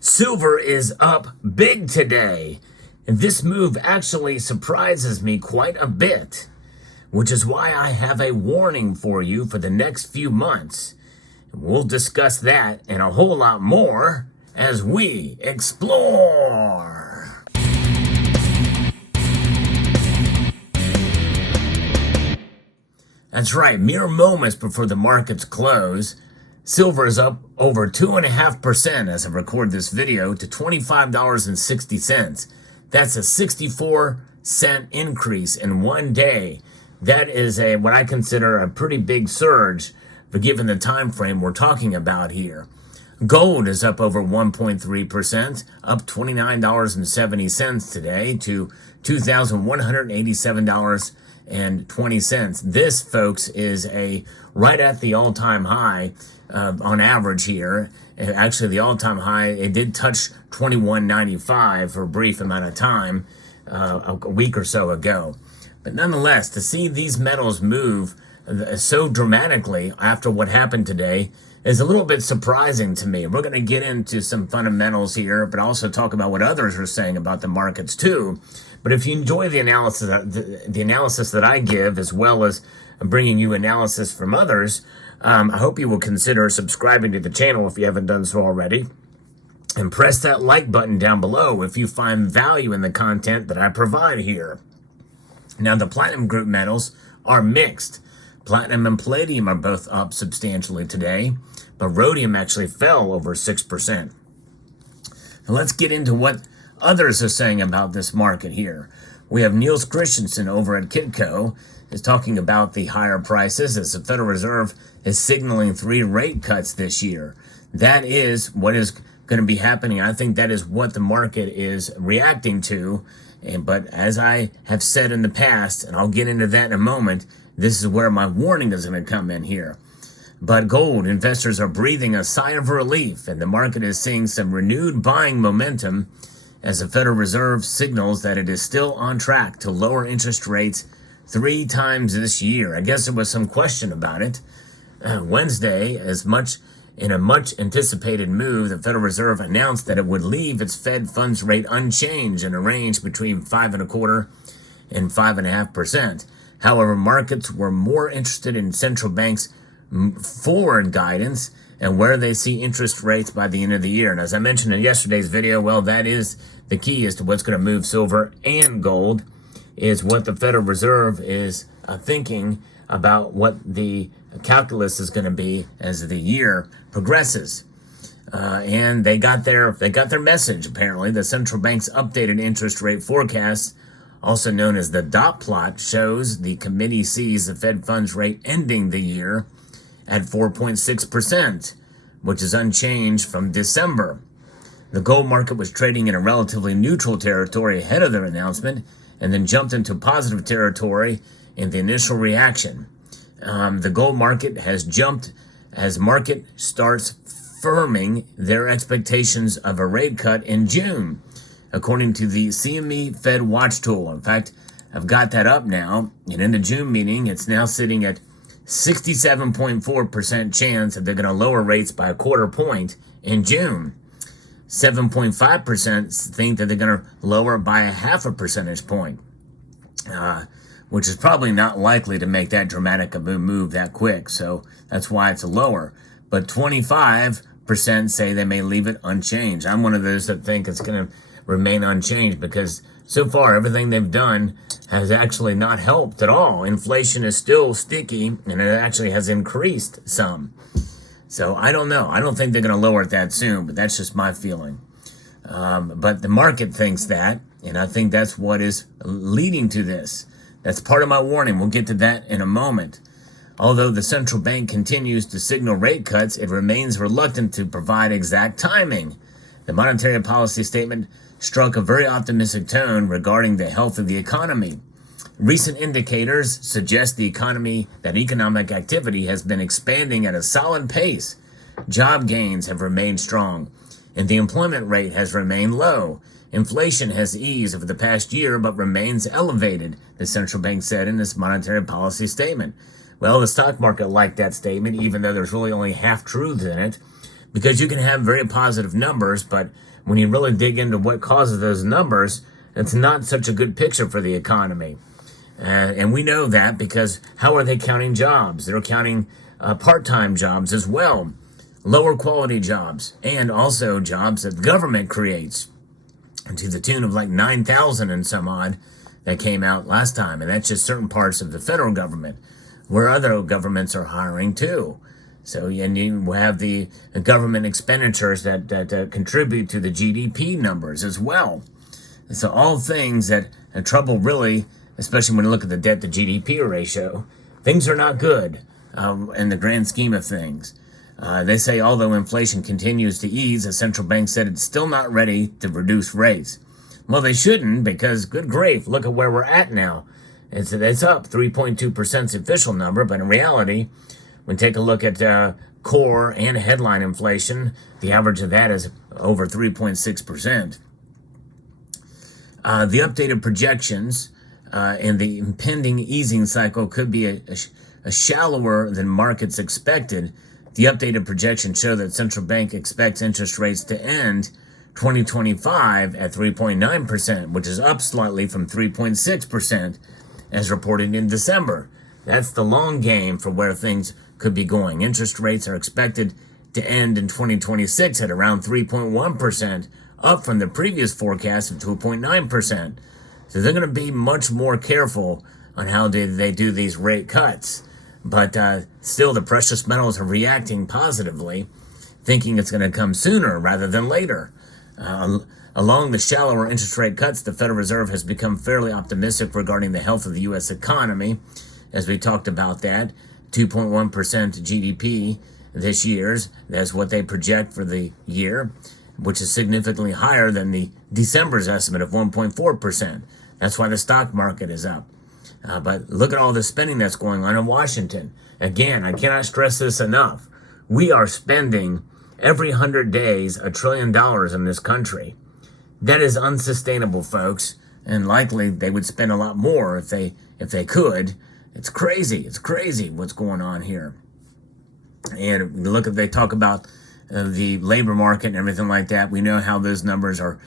Silver is up big today, and this move actually surprises me quite a bit, which is why I have a warning for you for the next few months. We'll discuss that and a whole lot more as we explore. That's right, mere moments before the markets close, silver is up over 2.5% as I record this video to $25.60. That's a 64-cent increase in one day. That is what I consider a pretty big surge for given the time frame we're talking about here. Gold is up over 1.3%, up $29.70 today to $2,187.20. This, folks, is right at the all-time high on average here. Actually, the all-time high, it did touch $21.95 for a brief amount of time a week or so ago. But nonetheless, to see these metals move so dramatically after what happened today is a little bit surprising to me. We're going to get into some fundamentals here, but also talk about what others are saying about the markets too. But if you enjoy the analysis that I give, as well as bringing you analysis from others, I hope you will consider subscribing to the channel if you haven't done so already. And press that like button down below if you find value in the content that I provide here. Now, the platinum group metals are mixed. Platinum and palladium are both up substantially today, but rhodium actually fell over 6%. Now let's get into what others are saying about this market here. We have Niels Christensen over at Kitco is talking about the higher prices as the Federal Reserve is signaling 3 rate cuts this year. That is what is going to be happening. I think that is what the market is reacting to. But as I have said in the past, and I'll get into that in a moment, this is where my warning is going to come in here. But gold, investors are breathing a sigh of relief, and the market is seeing some renewed buying momentum as the Federal Reserve signals that it is still on track to lower interest rates 3 times this year. I guess there was some question about it. Wednesday, in a much anticipated move, the Federal Reserve announced that it would leave its Fed funds rate unchanged in a range between 5.25% and 5.5%. However, markets were more interested in central banks' forward guidance and where they see interest rates by the end of the year. And as I mentioned in yesterday's video, well, that is the key as to what's going to move silver and gold, is what the Federal Reserve is thinking about what the calculus is going to be as the year progresses. And they got their message, apparently. The central bank's updated interest rate forecast, also known as the dot plot, shows the committee sees the Fed funds rate ending the year at 4.6%, which is unchanged from December. The gold market was trading in a relatively neutral territory ahead of their announcement and then jumped into positive territory in the initial reaction. The gold market has jumped as market starts firming their expectations of a rate cut in June, according to the CME Fed Watch tool. In fact, I've got that up now. And in the June meeting, it's now sitting at 67.4% chance that they're going to lower rates by 1/4 point in June. 7.5% think that they're going to lower by 0.5 percentage point, which is probably not likely to make that dramatic of a move that quick. So that's why it's lower. But 25% say they may leave it unchanged. I'm one of those that think it's going to remain unchanged because so far everything they've done has actually not helped at all. Inflation is still sticky, and it actually has increased some. So I don't know. I don't think they're going to lower it that soon, but that's just my feeling. But the market thinks that, and I think that's what is leading to this. That's part of my warning. We'll get to that in a moment. Although the central bank continues to signal rate cuts, it remains reluctant to provide exact timing. The monetary policy statement struck a very optimistic tone regarding the health of the economy. Recent indicators suggest that economic activity has been expanding at a solid pace. Job gains have remained strong, and the employment rate has remained low. Inflation has eased over the past year, but remains elevated, the central bank said in its monetary policy statement. Well, the stock market liked that statement, even though there's really only half-truths in it. because you can have very positive numbers, but when you really dig into what causes those numbers, it's not such a good picture for the economy. And we know that because how are they counting jobs? They're counting part-time jobs as well, lower quality jobs, and also jobs that the government creates to the tune of like 9,000 and some odd that came out last time. And that's just certain parts of the federal government, where other governments are hiring too. So, and you have the government expenditures that contribute to the GDP numbers as well. So all things that trouble really, especially when you look at the debt to GDP ratio, things are not good in the grand scheme of things. They say although inflation continues to ease, the central bank said it's still not ready to reduce rates. Well, they shouldn't, because good grief, look at where we're at now. It's up 3.2% official number, but in reality, when we take a look at core and headline inflation, the average of that is over 3.6%. The updated projections and the impending easing cycle could be a shallower than markets expected. The updated projections show that central bank expects interest rates to end 2025 at 3.9%, which is up slightly from 3.6% as reported in December. That's the long game for where things could be going. Interest rates are expected to end in 2026 at around 3.1%, up from the previous forecast of 2.9%. So they're going to be much more careful on how they do these rate cuts. But still, the precious metals are reacting positively, thinking it's going to come sooner rather than later. Along the shallower interest rate cuts, the Federal Reserve has become fairly optimistic regarding the health of the U.S. economy, as we talked about that. 2.1% GDP this year's. That's what they project for the year, which is significantly higher than the December's estimate of 1.4%. That's why the stock market is up. But look at all the spending that's going on in Washington. Again, I cannot stress this enough. We are spending every 100 days $1 trillion in this country. That is unsustainable, folks. And likely they would spend a lot more if they could. It's crazy. It's crazy what's going on here. And look, if they talk about the labor market and everything like that, we know how those numbers are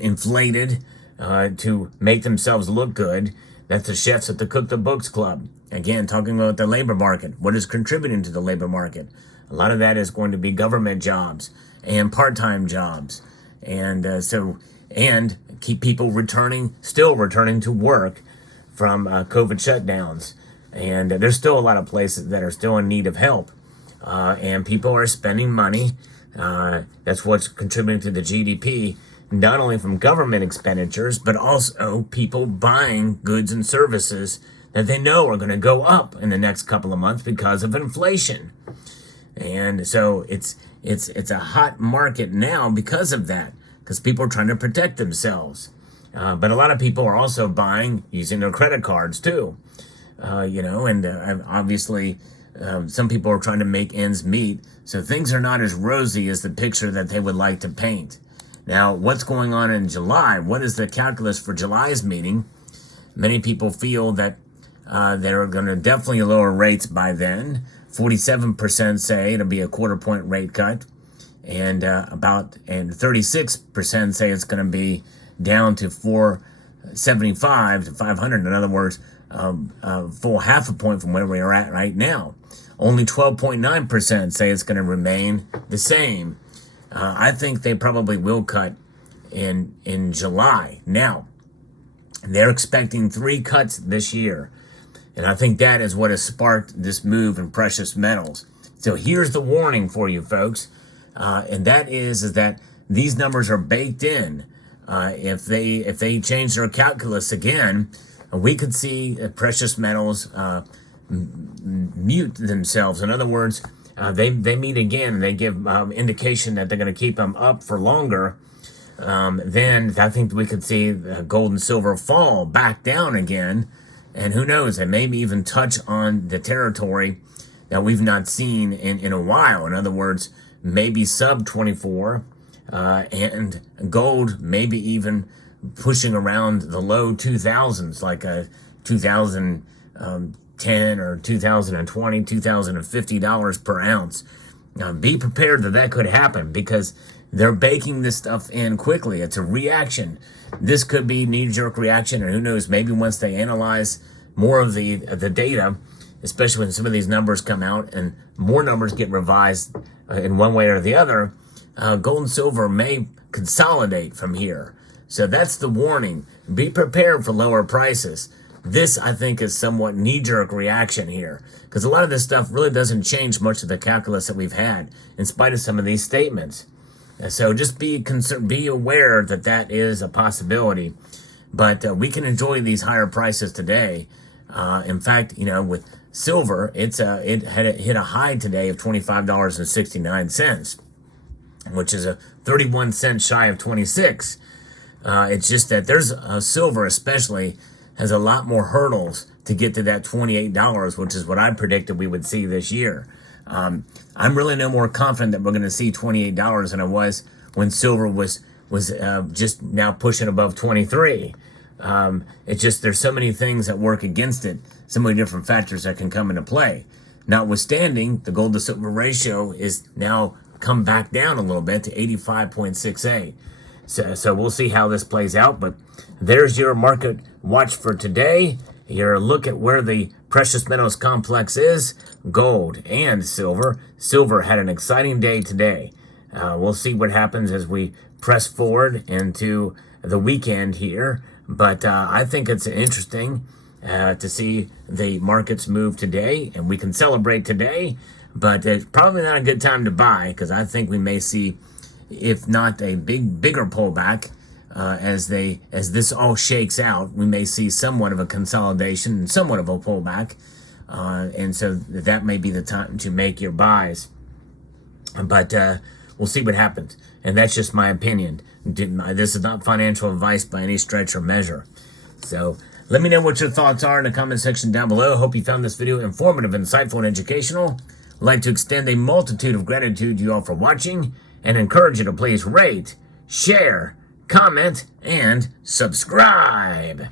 inflated to make themselves look good. That's the chefs at the Cook the Books Club. Again, talking about the labor market. What is contributing to the labor market? A lot of that is going to be government jobs and part-time jobs. And and keep people still returning to work from COVID shutdowns. And there's still a lot of places that are still in need of help. And people are spending money. That's what's contributing to the GDP, not only from government expenditures, but also people buying goods and services that they know are going to go up in the next couple of months because of inflation. And so it's a hot market now because of that, because people are trying to protect themselves. But a lot of people are also buying using their credit cards too. Obviously some people are trying to make ends meet. So things are not as rosy as the picture that they would like to paint. Now, what's going on in July? What is the calculus for July's meeting? Many people feel that they're going to definitely lower rates by then. 47% say it'll be a quarter-point rate cut, and 36% say it's going to be down to 475 to 500. In other words, full half a point from where we are at right now. Only 12.9% say it's going to remain the same. I think they probably will cut in July. Now, they're expecting 3 cuts this year. And I think that is what has sparked this move in precious metals. So here's the warning for you folks. And that is that these numbers are baked in. If they change their calculus again, we could see precious metals mute themselves. In other words, they meet again. They give indication that they're going to keep them up for longer. Then I think we could see gold and silver fall back down again. And who knows, they may even touch on the territory that we've not seen in a while. In other words, maybe sub 24, and gold maybe even pushing around the low 2000s, like a 2010 or 2020, $2,050 per ounce. Now, be prepared that that could happen because they're baking this stuff in quickly. It's a reaction. This could be knee-jerk reaction, or who knows, maybe once they analyze more of the data, especially when some of these numbers come out and more numbers get revised in one way or the other, gold and silver may consolidate from here. So that's the warning. Be prepared for lower prices. This, I think, is somewhat knee-jerk reaction here because a lot of this stuff really doesn't change much of the calculus that we've had in spite of some of these statements. So just be concerned, be aware that that is a possibility. But we can enjoy these higher prices today. In fact, with silver, it hit a high today of $25.69, which is a 31 cents shy of 26. It's just that there's silver especially has a lot more hurdles to get to that $28, which is what I predicted we would see this year. I'm really no more confident that we're going to see $28 than I was when silver was just now pushing above 23. It's just there's so many things that work against it, so many different factors that can come into play. Notwithstanding, the gold to silver ratio is now come back down a little bit to 85.68. So we'll see how this plays out, but there's your market watch for today. Your look at where the precious metals complex is, gold and silver. Silver had an exciting day today. We'll see what happens as we press forward into the weekend here, but I think it's interesting to see the markets move today, and we can celebrate today, but it's probably not a good time to buy because I think we may see, if not a bigger pullback, as this all shakes out, we may see somewhat of a consolidation and somewhat of a pullback, and so that may be the time to make your buys. But we'll see what happens, and that's just my opinion. This is not financial advice by any stretch or measure. So let me know what your thoughts are in the comment section down below. Hope you found this video informative, insightful, and educational. I'd like to extend a multitude of gratitude to you all for watching and encourage you to please rate, share, comment, and subscribe.